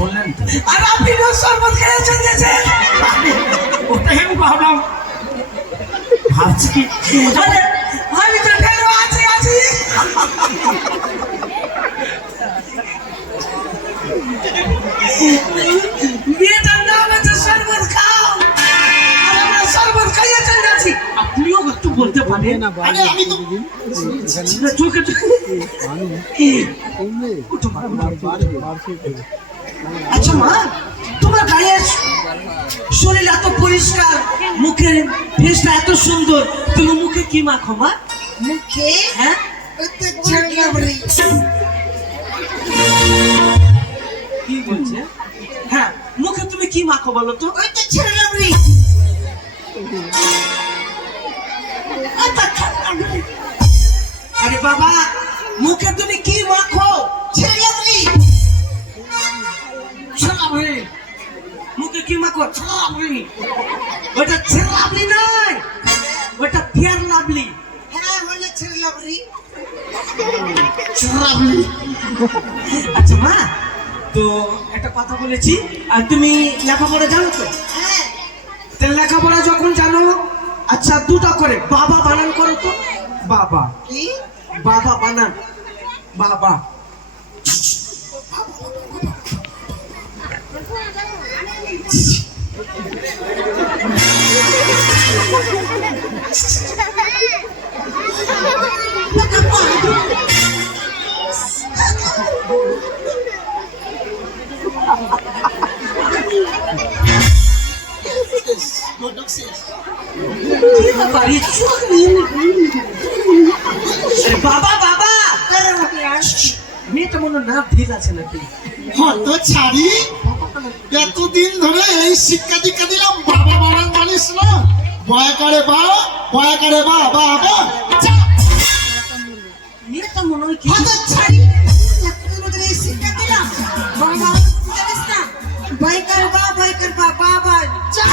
বললেন তো আর আপনি তো শরবত খেয়ে চলেছেন। ওটাই আমি ভাবলাম ভাবছি আরে আমি তো ঢেলো আছি আছি। মেয়েটার নাম আছে শরবত খাও, আর আমরা শরবত খাইয়ে চলে যাচ্ছি। আপনিও একটু বলতে পারেন। আরে আমি তো চোখে আচ্ছা মা, তোমার গায়ের শরীর এত পরিষ্কার, মুখের ফেসটা এত সুন্দর, তুমি মুখে কি মাখো মা? মুখে হ্যাঁ কি বলছে? হ্যাঁ মুখে তুমি কি মাখো বলো তো? ওই তো ছেড়লাবড়ি। আরে বাবা, মুখে তুমি কি মাখো? ছেড়লাবড়ি। ছেলাবড়ি। মুখে কি মাখো? ছেলাবড়ি। ওটা ছেলাবড়ি নয়, ওটা ফেয়ার লাভলি। হ্যাঁ বলে ছেড়লাবড়ি। আচ্ছা মা, তো একটা কথা বলেছি, আর তুমি লেখাপড়া জানো তো? হ্যাঁ তাহলে লেখাপড়া যখন জানো, আচ্ছা দুটো করে বাবা বানান করো তো। বাবা, কি? বাবা বানান, বাবা। বাবা বাবা, মেয়েটা মনে না ঢিল আছে নাকি? হয়তো ছাড়ি এতদিন ধরে এই শিক্ষা দীক্ষা দিলাম, বাবা বানান জানিস না? বয়া করে বা বাবা। মেয়েটা মনে হয় কি হয়তো ছাড়ি এতদিন ধরে এই শিক্ষা দিলাম, বাবা জানিস না? বয়কার বা বাবা যা।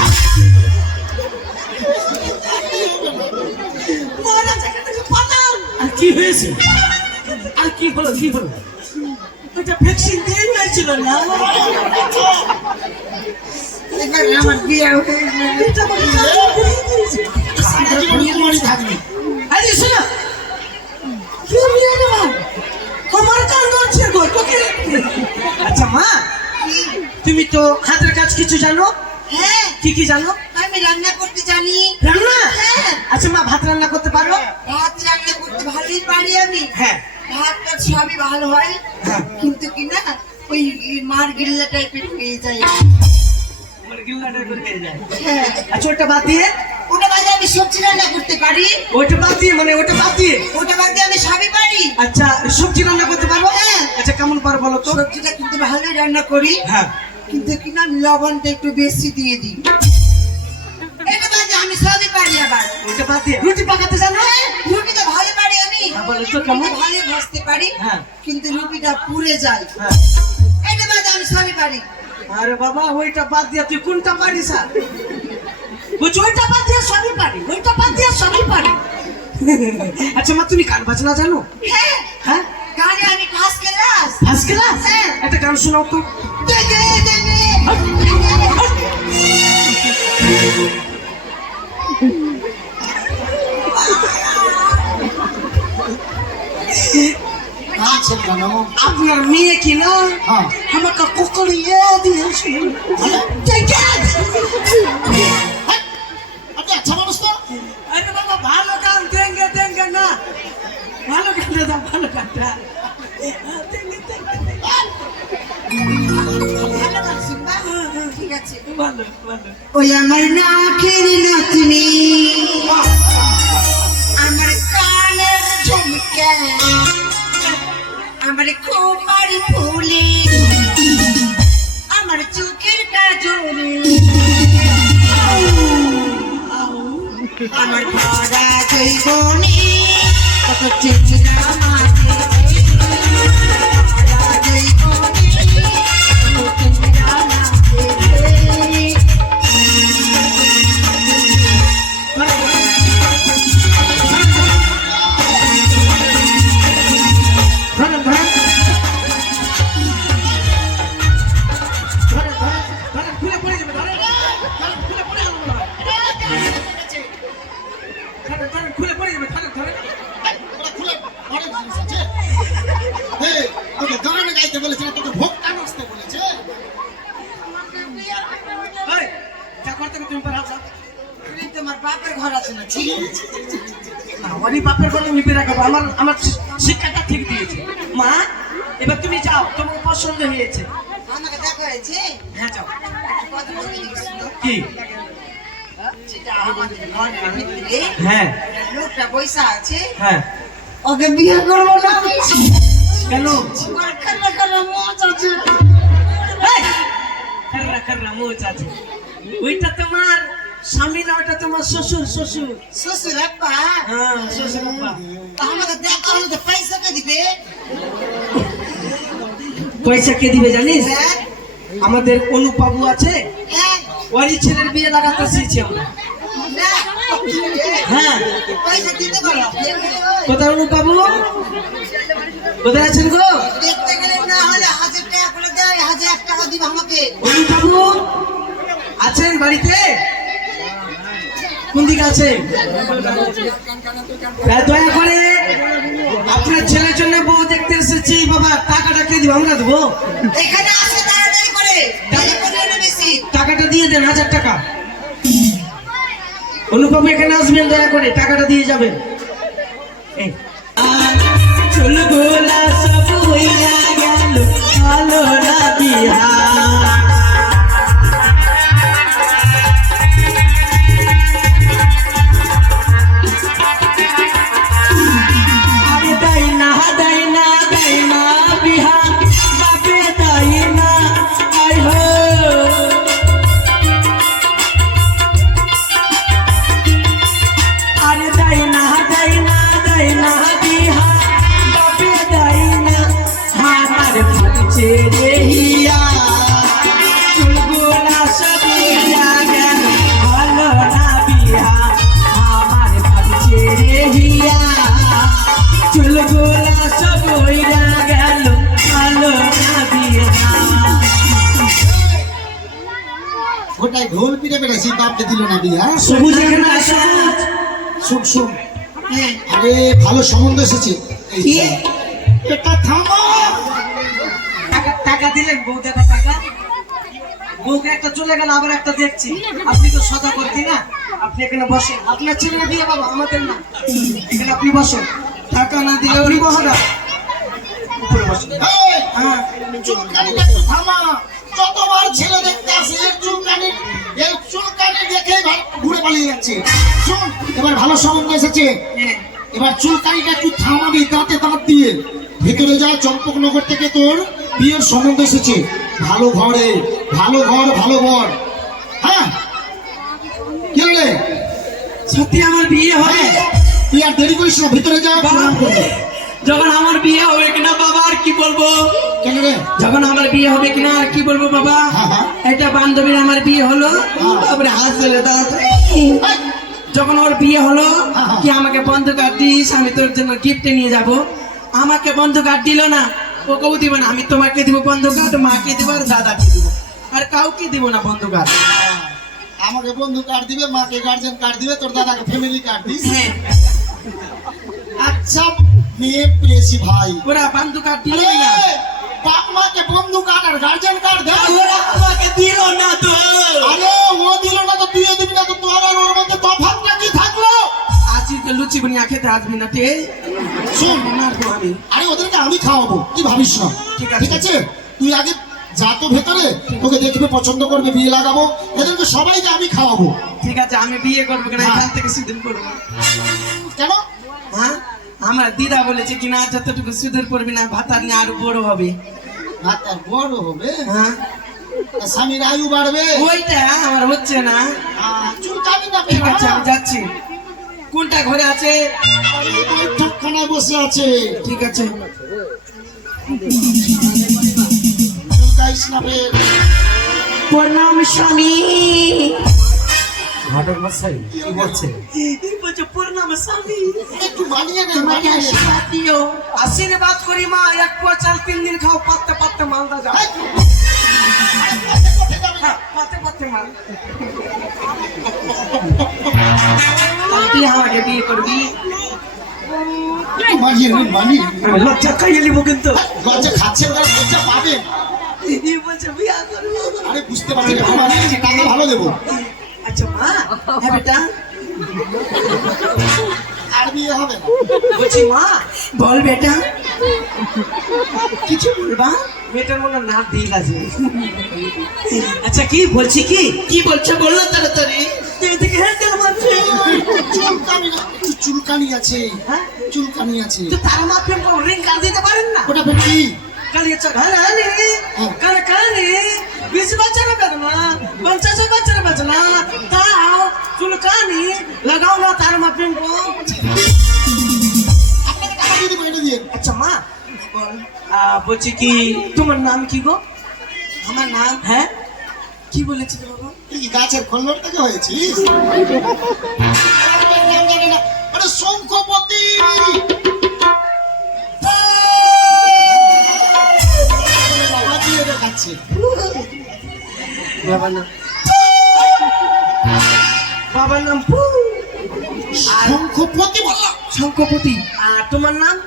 মহারাজ এখানে পালাও। আর কি হয়েছে? আর কি হলো? কি হলো? ওটা ভ্যাকসিন দিয়ে হয়েছিল না? এবার আমার বিয়ে হয়ে এটা বলে থাকবি আরে শোনো, কি বিয়ে দেবো? আমার কান ধরছে গো তোকে। আচ্ছা মা, তুমি তো হাতের কাজ কিছু জানো? হ্যাঁ কি কি জানো? আমি রান্না করতে জানি। রান্না? হ্যাঁ আচ্ছা মা, ভাত রান্না করতে পারো? ভাত রান্না করতে ভালোই পারি আমি। হ্যাঁ ভাতটা সবই ভালো হয়, কিন্তু কি না ওই মার গিল্লা টাইপের হয়ে যায়। হ্যাঁ। আচ্ছা ওটা বাদ দিয়ে? ওটা বাদে আমি সবজি রান্না করতে পারি। ওটা বাদ দিয়ে মানে ওটা বাদ দিয়ে? ওটা বাদে আমি সবই পারি। আচ্ছা সবজি রান্না করতে পারবো? হ্যাঁ। আচ্ছা কেমন পারো বলো তো? সবজিটা কিন্তু ভালোই রান্না করি, হ্যাঁ। কিন্তু কি না লবণটা একটু বেশি দিয়ে দিই। এটা বাদে আমি সবই পারি। আবার ওটা বাদ দিয়ে রুটি পাকাতে জানো? রুটি তো ভালো পারি আমি। বলো তো কেমন? ভালো ভাজতে পারি, হ্যাঁ। কিন্তু রুটিটা পুড়ে যায়। হ্যাঁ। এটা বাদে আমি সবই পারি। আরে বাবা, ওইটা বাদ দিয়ে তুই কোনটা পারিস? আর বলছি ওইটা বাদ দিয়ে সবই পারি, ওইটা বাদ দিয়ে সবই পারি। আচ্ছা মা, তুমি গান বাজনা জানো? হ্যাঁ হ্যাঁ, গানে আমি ফার্স্ট ক্লাস। First class? হ্যাঁ। একটা গান শোনাও তো। দেখে আপনার মেয়ে কি না হ্যাঁ। আমাকে কুকুরিয়ে দিয়েছিল। আপনি আচ্ছা মানুষ তো। আরে বাবা, ভালো গান দেঙ্গে না, ভালো গান দাও, ভালো গানটা। ঠিক আছে। ভালো ভালো। ওই আমার নাকের নাতনি, আমার কানের ঝুমকা, আমার খোপার ফুলে, আমার চোখের কাজল, আমার ভরা জৈবনে কত চেচিরা মাঝে, ভরা জৈবনে কত চেচিরা মাঝে। বলেছে না, তোকে ভোগটা নষ্ট বলেছে। এই, যা করতে হবে তুমি পারো যাও। তুমি তোমার বাপের ঘর আছে না ঠিক আছে আমারই বাপের ঘরে আমি বের রাখাবো, আমার শিক্ষাটা ঠিক দিয়েছে। মা এবার তুমি যাও, তোমার পছন্দ হয়েছে। আমাকে দেখা হয়েছে হ্যাঁ যাও। কথা বলতে গেছিল কি? যেটা আমাদের ঘরের ভিতরে হ্যাঁ লোকটা বৈশা আছে হ্যাঁ। ওকে বিয়ে করবো না কেন? ওর কান্না কান্না মোচ আছে খাররা খাররা মোচ আছে। ওইটা তোমার স্বামী না, ওইটা তোমার শ্বশুর। শ্বশুর, শ্বশুর আব্বা হ্যাঁ শ্বশুর আব্বা। আমাকে দেখা হলে তো পয়সা কে দিবে পয়সা কে দিবে জানিস? হ্যাঁ আমাদের অনুবাবু আছে, হ্যাঁ ওরই ছেলের বিয়ে লাগাতে শিখছি আমরা। না হ্যাঁ পয়সা দিতে পারো কোথায় অনুবাবু? কোথায় আছেন গো? দেখতে গেলে না হলে 1000 টাকা করে দেয় 1000 টাকা দিবে আমাকে অনুবাবু আছেন বাড়িতে? কোন দিকে আছেন? দয়া করে আপনার ছেলের জন্য বউ দেখতে এসেছি বাবা, টাকাটা কে দিব? আমরা দেবো। এখানে আসে তাড়াতাড়ি করে না বেশি টাকাটা দিয়ে দেন, 1000 টাকা। অনুপম এখানে আসবেন, দয়া করে টাকাটা দিয়ে যাবেন। এই, চল গোলা সব হইয়া গেল, ভালো না বিহার। আরে দাই না বিহার, বাপে দাই না, আই হো। আরে দাই না বিহা, বাপে দাই না, আমার ভাবছে রে হিয়া। চুলগুলা সব উইরা গেল, ভালো না বিহা, আমার ভাবছে রে হিয়া। চুলগুলা সব উইরা গেল, ভালো না বিহা। গোটায় ঢোল পিটে পেরেছি, বাপকে দিল না বিয়ে। হ্যাঁ? সবুজ এখানে আসো। শোন আরে ভালো সম্বন্ধ এসেছে। এই কি? এটা থামো। টাকা দিলেন, বউ দেখা টাকা। বউকে একটা চলে গেল, আবার একটা দেখছি। আপনি তো সদা করতি না, আপনি এখানে বসেন। আপনার ছেলে বিয়ে বাবা, আমাদের না। এখানে আপনি বসুন, টাকা না দিলে ওরই বহরা। উপরে বসুন। এই, হ্যাঁ চুলকানিটা একটু থামা। যতবার ছেলে দেখতে আসে এই চুলকানি দেখে ঘুরে পালিয়ে যাচ্ছে। শোন, এবার ভালো সম্বন্ধ এসেছে। হ্যাঁ। এবার চুলকানিটা একটু থামাবি, দাঁতে দাঁত দিয়ে। ভেতরে যা, চম্পকনগর থেকে তোর বিয়ের সম্বন্ধ এসেছে। ভালো ঘরে, ভালো ঘর, ভালো ঘর। হ্যাঁ কি রে? সত্যি আমার বিয়ে হবে? তুই আর দেরি করিস না, ভিতরে যা, প্রণাম করবি। যখন আমার বিয়ে হবে কিনা বাবা, আর কি বলবো? কেন রে? যখন আমার বিয়ে হবে কিনা আর কি বলবো বাবা? হ্যাঁ, হ্যাঁ। একটা বান্ধবীর আমার বিয়ে হলো, তারপরে হাসলে যখন ওর বিয়ে হলো, হ্যাঁ। কি আমাকে বন্ধু কার্ড দিস, আমি তোর জন্য গিফটে নিয়ে যাব। আমাকে বন্ধু কার্ড দিল না, ওকেও দিব না। আমি তোমাকে দিব বন্ধু কার্ড, মাকে দিব আর দাদাকে দিব, আর কাউকে দিব না বন্ধু কার্ড। আমাকে বন্ধু কার্ড দিবে, মাকে গার্জেন কার্ড দিবে, তোর দাদাকে ফ্যামিলি কার্ড দিস। হ্যাঁ, আচ্ছা মেয়ে পেয়েছি ভাই। ওরা বন্ধু কার্ড দিল না, বাপ মাকে বন্ধু কার্ড আর গার্জেন কার্ড দেয়। ওরা আমাকে দিল না তো। আরে ও দিল না তো তুইও দিবি না, তো তোর আর ওর মধ্যে তফাৎটা কি থাকলো? আজকে তো লুচি বানিয়ে খেতে আসবি না তে। শোন, মারবো আমি। আরে ওদেরকে আমি খাওয়াবো, কি ভাবিস না। ঠিক আছে। ঠিক আছে, তুই আগে যা তো ভেতরে, তোকে দেখবে পছন্দ করবে, বিয়ে লাগাবো। এদেরকে সবাইকে আমি খাওয়াবো। ঠিক আছে, আমি বিয়ে করবো কিনা হ্যাঁ। এখান থেকে সিদ্ধন করবো। কেন? হ্যাঁ, আমার দিদা বলেছে কিনা যতটুকু সুদের পড়বি না, ভাতার নিয়ে আরো বড় হবে। ভাতা বড় হবে, হ্যাঁ, স্বামীর আয়ু বাড়বে। ওইটা আমার হচ্ছে না। চুলকানি না। ঠিক আছে, আমি যাচ্ছি। কোনটা ঘরে আছে? বৈঠকখানায় বসে আছে। ঠিক আছে। চুলকাইস না ফের। প্রণাম স্বামী। ঘটক মশাই কি বলছে? বলছে প্রণাম স্বামী, একটু মানিয়ে নে, আমাকে মানিয়ে নে। আশীর্বাদ দিও। আশীর্বাদ করি মা, এক পোয়া চাল 3 দিন খাও, পাততে পাততে মালদা যাও। হ্যাঁ, পাততে পাততে মাল। তুই আমাকে বিয়ে করবি? একটু মানিয়ে নিন, মানিয়ে নিন। আমি লজ্জা খাইয়ে নিবো কিন্তু লজ্জা খাচ্ছেন না, লজ্জা পাবেন। এই বলছে বিয়া করবো। আরে বুঝতে পারছি, একটু মানিয়ে নিন, টাকা ভালো দেবো। আচ্ছা মা, হ্যাঁ বেটা, আর বিয়ে হবে না। বলছি মা, বল বেটা কিছু বলবা? মেয়েটার মনে না দিল আছে। আচ্ছা কি বলছি কি বলছে বললো তাড়াতাড়ি। এদিকে হ্যান্ডেল মারছে। চুলকানি না, একটু চুলকানি আছে, হ্যাঁ? চুলকানি আছে। তো তার মাধ্যমে রিং কাজ দিতে পারেন না? ওটা বেটি কালিয়ে চক হারালি কানে কানে 20 বছরের বেদনা 50 বছরের বেদনা তাও চুলকানি লাগাও না তার মাধ্যমে কো। আপনাকে টাকা দিয়ে দেবো, এটা দিয়ে। আচ্ছা মা বলছি কি তোমার নাম কি গো? আমার নাম হ্যাঁ কি বলেছিল বাবা? এই গাছের খল্লর থেকে হয়েছিস? আরে শঙ্খপতি। বাবা দিয়ে দেখাচ্ছে। বাবার নাম পু। শঙ্খপতি বললাম। শঙ্কপতি। আর তোমার নাম?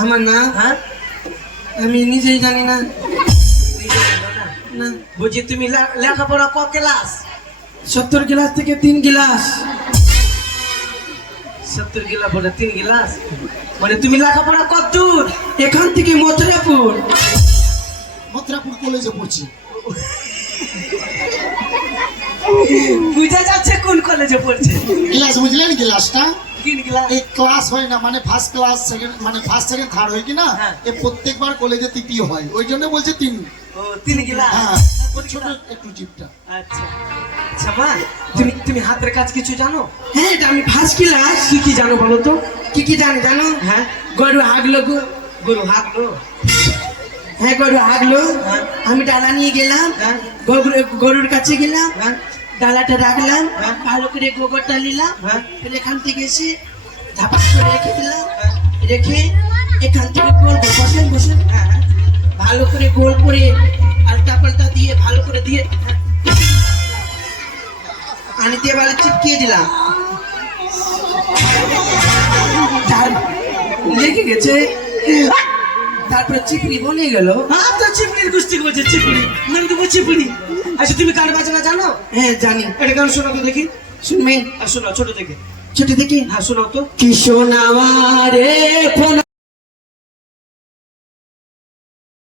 আমার নাম হ্যাঁ আমি নিজেই জানি না। না, বুঝি তুমি লেখাপড়া ক ক্লাস? 70 গ্লাস থেকে 3 গ্লাস। 70 গিলা পড়ে 3 গিলাস, মানে তুমি লেখাপড়া কত দূর? এখান থেকে মথুরাপুর। মথুরাপুর কলেজে পড়ছি। বুঝা যাচ্ছে কোন কলেজে পড়ছে। ক্লাস বুঝলেন, ক্লাসটা 3 গিলাস। এই ক্লাস হয় না, মানে ফার্স্ট ক্লাস সেকেন্ড, মানে ফার্স্ট সেকেন্ড থার্ড হয় কি না, হ্যাঁ। এ প্রত্যেকবার কলেজে তৃতীয় হয়, ওই জন্য বলছে 3। ও 3 গিলাস। হ্যাঁ, ছোট একটু জিপটা। আচ্ছা আচ্ছা মা, তুমি হাতের কাজ কিছু জানো? হ্যাঁ, এটা আমি ফার্স্ট ক্লাস। কি জানো বলো তো? কি জানি জানো? হ্যাঁ গরু হাগলো গো। গরু হাঁকলো। হ্যাঁ, গরু হাগলো। হ্যাঁ। আমি ডালা নিয়ে গেলাম, হ্যাঁ। গরুর কাছে গেলাম, হ্যাঁ ডালাটা রাখলাম, হ্যাঁ। ভালো করে গোবরটা নিলাম, হ্যাঁ। ফের এখান থেকে এসে ধাপাস করে রেখে দিলাম, হ্যাঁ। রেখে এখান থেকে গোল বসেন বসেন হ্যাঁ ভালো করে গোল করে আলটা পাল্টা দিয়ে ভালো করে দিয়ে পানি দিয়ে ভালো চিপকিয়ে দিলাম। তার লেগে গেছে, তারপরে চিপড়ি বনে গেল। হ্যাঁ তো চিপড়ির গুষ্টি করছে, চিপড়ি নাম দেবো চিপড়ি। আচ্ছা তুমি গান বাজনা জানো? হ্যাঁ জানি। একটা গান শোনাও তো দেখি। শুনবেন? আর শোনাও ছোট থেকে। ছোট থেকে হ্যাঁ শোনাও তো। কি সোনামারে